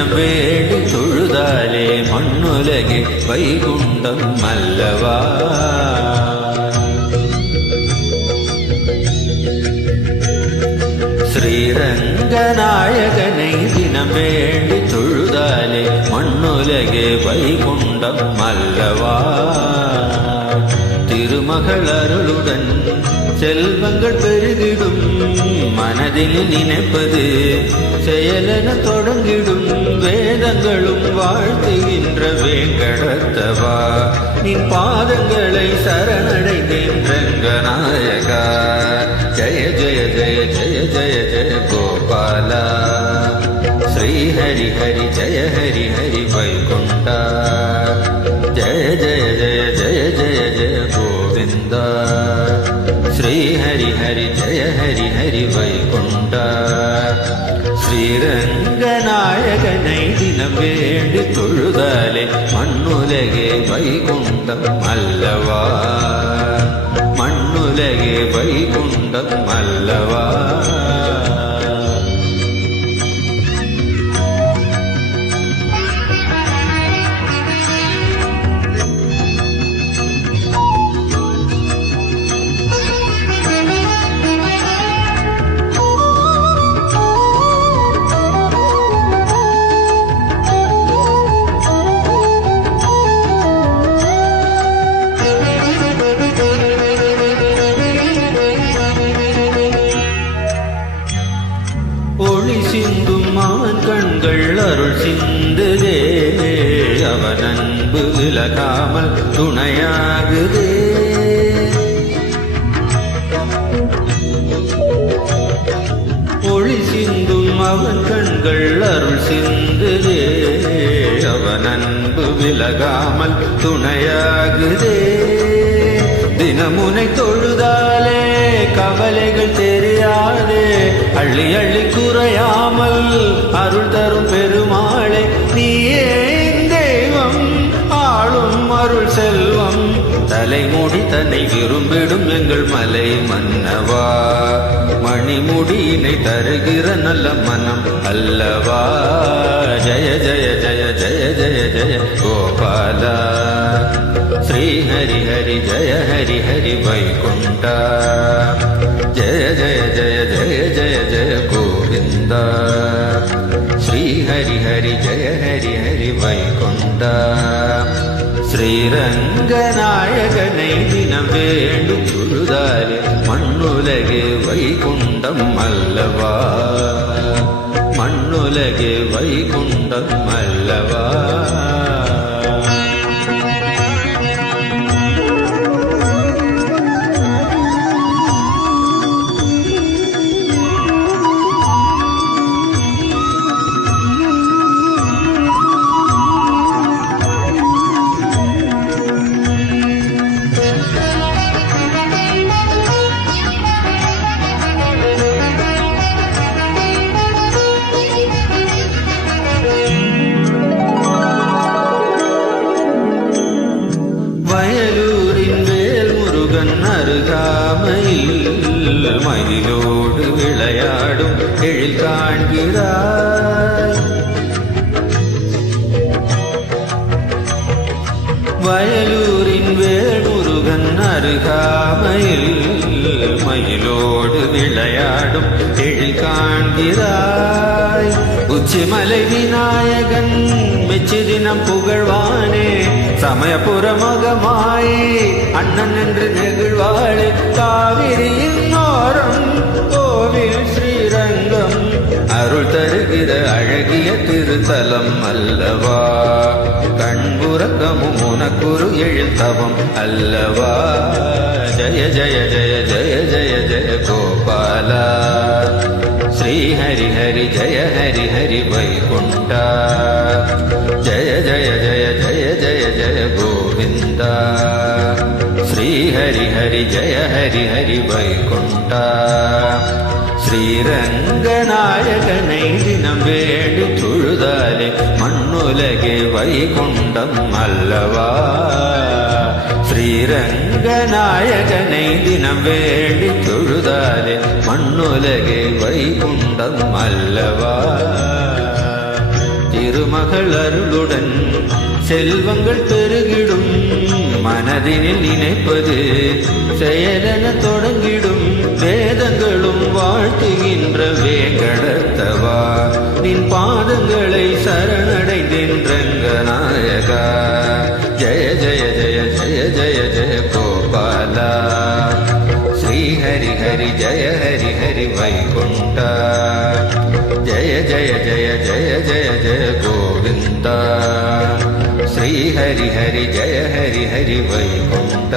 தினம் வேண்டி தொழுதாலே மண்ணுலகே வைகுண்டம் அல்லவா. ஸ்ரீரங்கநாயகனை தினம் வேண்டி தொழுதாலே மண்ணுலகே வைகுண்டம் அல்லவா. திருமகள் அருளுடன் செல்வங்கள் பெருகிடும், மனதில் நினைப்பது செயலென தொடங்கிடும், வேதங்களும் வாழ்த்துகின்ற வேங்கடத்தவா. நின் பாதங்களை சரணடைந்தேன் ரங்கநாயகா. ஜய ஜய ஜய ஜய ஜய ஜய கோபாலா. ஸ்ரீ ஹரி ஹரி ஜய ஹரி ஹரி வைகுண்டா. ஜய ஜய ஜய ஜய ஜய ஜய கோவிந்தா. ஸ்ரீ ஹரி ஹரி ஜய ஹரி ஹரி வைகுண்டா. ஸ்ரீரங்கநாயகனை தினம் வேண்டி தொழுதாலே மண்ணுலகே வைகுண்டம் அல்லவா. மண்ணுலகே வைகுண்டம் அல்லவா. ஒளி சிந்தும் அவன் கண்கள் அருள் சிந்துதே, அவன் அன்பு விலகாமல் துணையாகுதே. ஒளி சிந்தும் அவன் கண்கள் அருள் சிந்துதே, அவன் அன்பு விலகாமல் துணையாகுதே. தினமுனை தொழுதாலே கவலைகள் தெரியாதே, அள்ளி அள்ளி குறையாமல் அருள் தரும் பெருமாளே. நீயே தெய்வம் ஆளும் அருள் செல்வம், தலைமுடி தன்னை விரும்பிடும் எங்கள் மலை மன்னவா. மணிமுடியினை தருகிற நல்ல மனம் அல்லவா. ஜய ஜய ஜய ஜய ஜய ஜய கோபாலா. ஸ்ரீ ஹரி ஹரி ஜய ஹரி ஹரி வைகுண்டா. ஜய ஜய ஜய ஜய ஜய ஜய கோவிந்தா. ஸ்ரீ ஹரி ஹரி ஜய ஹரி ஹரி வைகுண்டா. ஸ்ரீரங்கநாயகனை தினம் வேண்டு தொழுதாலே மண்ணுலகே வைகுண்டம் அல்லவா. மண்ணுலகே வைகுண்டம் அல்லவா. வயலூரின் வேல் முருகன் அருகாமையில் மயிலோடு விளையாடும் எழில் காண்கிறாய். வயலூரின் வேல் முருகன் அருகாமையில் மயிலோடு விளையாடும் எழில் காண்கிறாய். உச்சிமலை விநாயகன் மெச்சு தினம் புகழ்வானே, சமயபுர மகமாய் அண்ணன் என்று நெகிழ்வாளே. காவிரியின் ஓரம் கோவில் ஸ்ரீரங்கம், அருள் தருகிற அழகிய திருத்தலம் அல்லவா. கண்புறக்கமும் உனக்குரு எழுத்தவம் அல்லவா. ஜய ஜய ஜய ஜய ஜய ஜய கோபாலா. ஸ்ரீ ஹரி ஹரி ஜய ஹரி ஹரி வைகுண்டா. ஜய ஜய ஜய ஜய ஜய ஜய கோவிந்தா. ஸ்ரீ ஹரி ஹரி ஜய ஹரி ஹரி வைகுண்டா. ஸ்ரீரங்கநாயகனை தினம் வேண்டி தொழுதாலே மண்ணுலகே வைகுண்டம் அல்லவா. ஸ்ரீரங்கநாயகனை தினம் வேண்டி தொழுதாலே மண்ணுலகே வைகுண்டம் அல்லவா. திரு செல்வங்கள் பெருகிடும் மனதினில் நினைப்பது செயலென தொடங்கிடும் வேதங்களும் வாழ்த்துகின்ற வேங்கடத்தவா நின் பாதங்களை சரணடைந்தேன் ரங்கநாயகா ஜய ஜய ஜய ஜய ஜய ஜய கோபாலா ஸ்ரீ ஹரி ஹரி ஜய ஹரி ஹரி வைகுண்ட ஜய ஜய ஜய ஜய ஜய ஜய கோவிந்தா ஸ்ரீ ஹரி ஹரி ஜய ஹரி ஹரி வைகுண்ட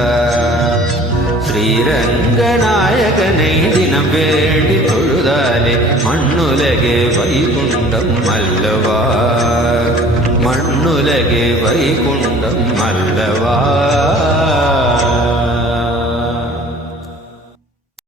ஸ்ரீரங்கநாயகனை தினம் வேண்டி தொழுதாலே மண்ணுலகே வைகுண்டம் அல்லவா மண்ணுலகே வைகுண்டம் அல்லவா